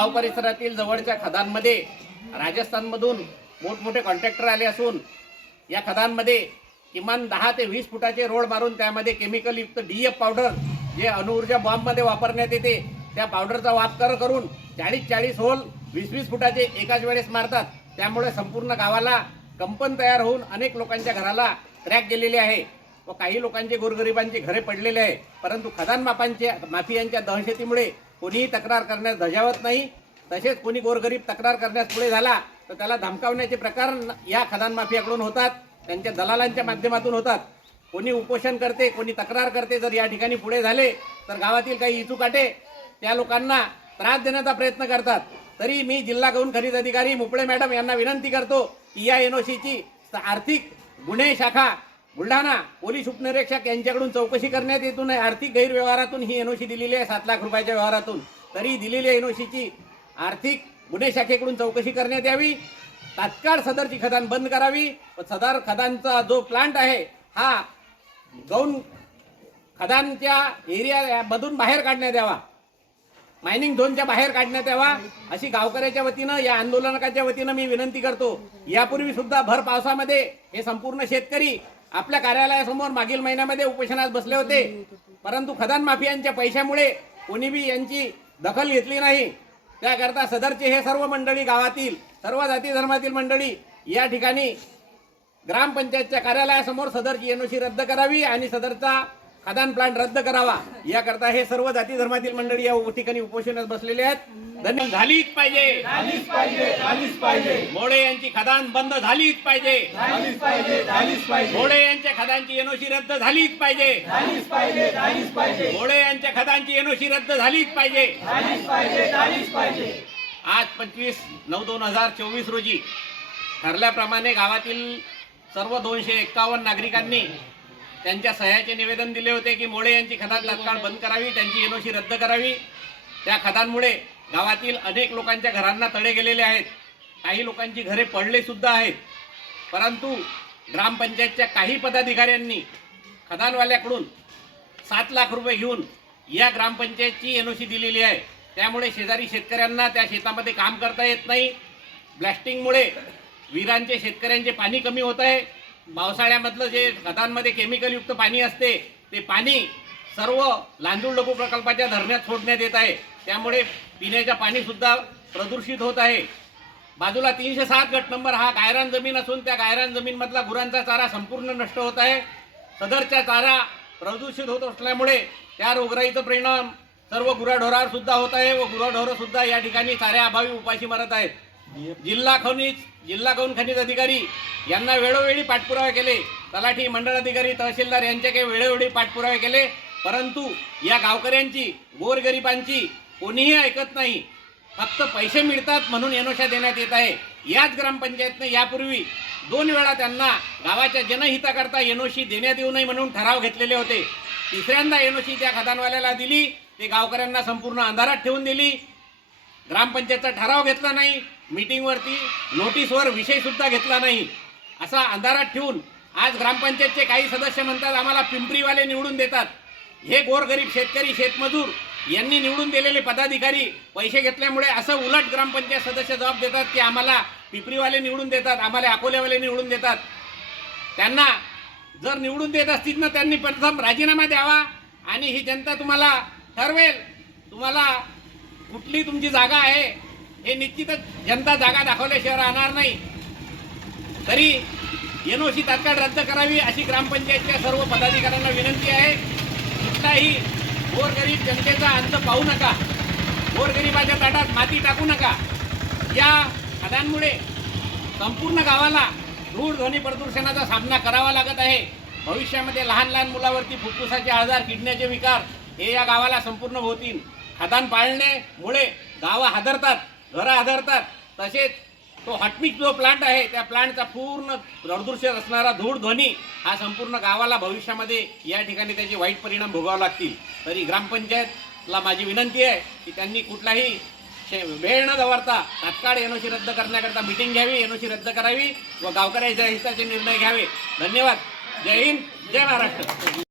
गाव परिसरातील जवळच्या खदांमध्ये राजस्थानमधून मोठमोठे कॉन्ट्रॅक्टर आले असून या खदांमध्ये किमान दहा ते वीस फुटाचे रोड मारून त्यामध्ये केमिकलयुक्त डी एफ पावडर जे अणुऊर्जा बॉम्बमध्ये वापरण्यात येते त्या पावडरचा वापर करून चाळीस चाळीस होल वीस वीस फुटाचे एकाच वेळेस मारतात. त्यामुळे संपूर्ण गावाला कंपन तयार होऊन अनेक लोकांच्या घराला क्रॅक गेलेले आहे. व काही लोकांचे गोरगरिबांचे घरे पडलेले आहे परंतु खदान मापांच्या माफियांच्या दहशतीमुळे कोणीही तक्रार करण्यास धजावत नाही. तसेच कोणी गोरगरीब तक्रार करण्यास पुढे झाला तर त्याला धमकावण्याचे प्रकार या खदान माफियाकडून होतात त्यांच्या दलालांच्या माध्यमातून होतात. कोणी उपोषण करते कोणी तक्रार करते जर या ठिकाणी पुढे झाले तर गावातील काही इचूकाटे त्या लोकांना त्रास देण्याचा प्रयत्न करतात. तरी मी जिल्हा गौण खरीद अधिकारी मुपळे मॅडम यांना विनंती करतो की या एनओसीची आर्थिक गुन्हे शाखा बुलढाणा पोलीस उपनिरीक्षक यांच्याकडून चौकशी करण्यात येतून आर्थिक गैरव्यवहारातून ही एनओसी दिलेली आहे सात लाख रुपयाच्या व्यवहारातून. तरी दिलेल्या एनओसीची आर्थिक गुन्हे शाखेकडून चौकशी करण्यात यावी. तात्काळ सदरची खदान बंद करावी. व सदर खदानचा जो प्लांट आहे हा गौण खदानच्या एरियामधून बाहेर काढण्यात यावा. मायनिंग झोनच्या बाहेर काढण्यात यावा. अशी गावकऱ्याच्या वतीनं या आंदोलनकाच्या वतीनं मी विनंती करतो. यापूर्वी सुद्धा भर पावसामध्ये हे संपूर्ण शेतकरी आपल्या कार्यालयासमोर मागील महिन्यामध्ये उपोषणात बसले होते. परंतु खदान माफियांच्या पैशामुळे कोणी बी यांची दखल घेतली नाही. त्याकरता सदरचे हे सर्व मंडळी गावातील सर्व जाती धर्मातील मंडळी या ठिकाणी ग्रामपंचायतच्या कार्यालयासमोर सदरची एनओसी रद्द करावी आणि सदरचा खदान प्लांट रद्द करावा. याकरता हे सर्व जाती धर्मातील मंडळी या ठिकाणी उपोषणात बसलेले आहेत. धन्यवाद झालीच पाहिजे. झालीच पाहिजे झालीच पाहिजे. मोडे यांची खदान बंद झालीच पाहिजे. झालीच पाहिजे झालीच पाहिजे. मोडे यांच्या खदांची एनओसी रद्द झालीच पाहिजे. झालीच पाहिजे झालीच पाहिजे. मोडे यांच्या खदांची एनओसी रद्द झालीच पाहिजे. झालीच पाहिजे झालीच पाहिजे. आज पंचवीस नऊ दोन हजार चोवीस रोजी ठरल्याप्रमाणे गावातील सर्व दोनशे एक्कावन्न नागरिकांनी त्यांच्या सह्याचे निवेदन दिले होते की मोळे यांची खदान तात्काळ बंद करावी त्यांची एनओसी रद्द करावी. त्या खदांमुळे गावातील अनेक लोकांच्या घरांना तडे गेलेले आहेत. काही लोकांची घरे पडले सुद्धा आहेत. परंतु ग्रामपंचायतच्या काही पदाधिकाऱ्यांनी खदानवाल्याकडून सात लाख रुपये घेऊन या ग्रामपंचायतची एनओसी दिलेली आहे. त्यामुळे शेजारी शेतकऱ्यांना त्या शेतामध्ये काम करता येत नाही. ब्लॅस्टिंगमुळे विरांचे शेतकऱ्यांचे पाणी कमी होत आहे. पावसाळ्यामधलं जे खतांमध्ये केमिकलयुक्त पाणी असते ते पाणी सर्व लांजूळ लघु प्रकल्पाच्या धरण्यात सोडण्यात येत आहे. त्यामुळे पिण्याचं पाणीसुद्धा प्रदूषित होत आहे. बाजूला तीनशे सात गट नंबर हा गायरान जमीन असून त्या गायरान जमीनमधला गुरांचा चारा संपूर्ण नष्ट होत आहे. सदरचा चारा प्रदूषित होत असल्यामुळे त्या रोगराईचा परिणाम सर्व गुराढोरावर सुद्धा होत आहे व गुराढोरंसुद्धा या ठिकाणी चाऱ्या अभावी उपाशी मारत आहेत. जिल्हा खनिज जिल्हा गौण खनिज अधिकारी यांना वेळोवेळी पाठपुरावे केले. तलाठी मंडळ अधिकारी तहसीलदार यांचे काही वेळोवेळी पाठपुरावे केले. परंतु या गावकऱ्यांची गोरगरिबांची कोणीही ऐकत नाही. फक्त पैसे मिळतात म्हणून एनोशा देण्यात येत आहे. याच ग्रामपंचायतने यापूर्वी दोन वेळा त्यांना गावाच्या जनहिताकरता एनओशी देण्यात येऊ नये म्हणून ठराव घेतलेले होते. तिसऱ्यांदा एनओशी त्या खदानवाल्याला दिली. ते गावकऱ्यांना संपूर्ण अंधारात ठेवून दिली. ग्रामपंचायतचा ठराव घेतला नाही. मीटिंगवरती नोटीसवर विषय सुद्धा घेतला नाही. असा अंधारात ठेवून आज ग्रामपंचायतचे काही सदस्य म्हणतात आम्हाला पिंपरीवाले निवडून देतात. हे गोरगरीब शेतकरी शेतमजूर यांनी निवडून दिलेले पदाधिकारी पैसे घेतल्यामुळे असं उलट ग्रामपंचायत सदस्य जबाब देतात की आम्हाला पिंपरीवाले निवडून देतात आम्हाला अकोल्यावाले निवडून देतात. त्यांना जर निवडून देत असतील ना त्यांनी प्रथम राजीनामा द्यावा आणि ही जनता तुम्हाला ठरवेल. तुम्हाला कुठली तुमची जागा आहे हे निश्चितच जनता जागा दाखवल्याशिवाय राहणार नाही. तरी एनओसी तात्काळ रद्द करावी अशी ग्रामपंचायतच्या सर्व पदाधिकाऱ्यांना विनंती आहे. कुठलाही गोरगरीब जनतेचा अंत पाहू नका. गोरगरिबाच्या ताटात माती टाकू नका. या खदांमुळे संपूर्ण गावाला धूळ ध्वनी प्रदूषणाचा सामना करावा लागत आहे. भविष्यामध्ये लहान लहान मुलावरती फुफ्फुसाचे आजार किडण्याचे विकार हे या गावाला संपूर्ण होतील. खदान पाळण्यामुळे गावं हादरतात. घरं आधारतात तसेच तो हॉटमिक जो प्लांट आहे त्या प्लांटचा पूर्ण प्रदूषित असणारा धूळ ध्वनी हा संपूर्ण गावाला भविष्यामध्ये या ठिकाणी त्याचे वाईट परिणाम भोगावे लागतील. तरी ग्रामपंचायतला माझी विनंती आहे की त्यांनी कुठलाही शे- वेळ न दवरता तात्काळ एनओसी रद्द करण्याकरता मिटिंग घ्यावी एनओसी रद्द करावी व गावकऱ्यांच्या हिताचे निर्णय घ्यावे. धन्यवाद. जय हिंद जय महाराष्ट्र.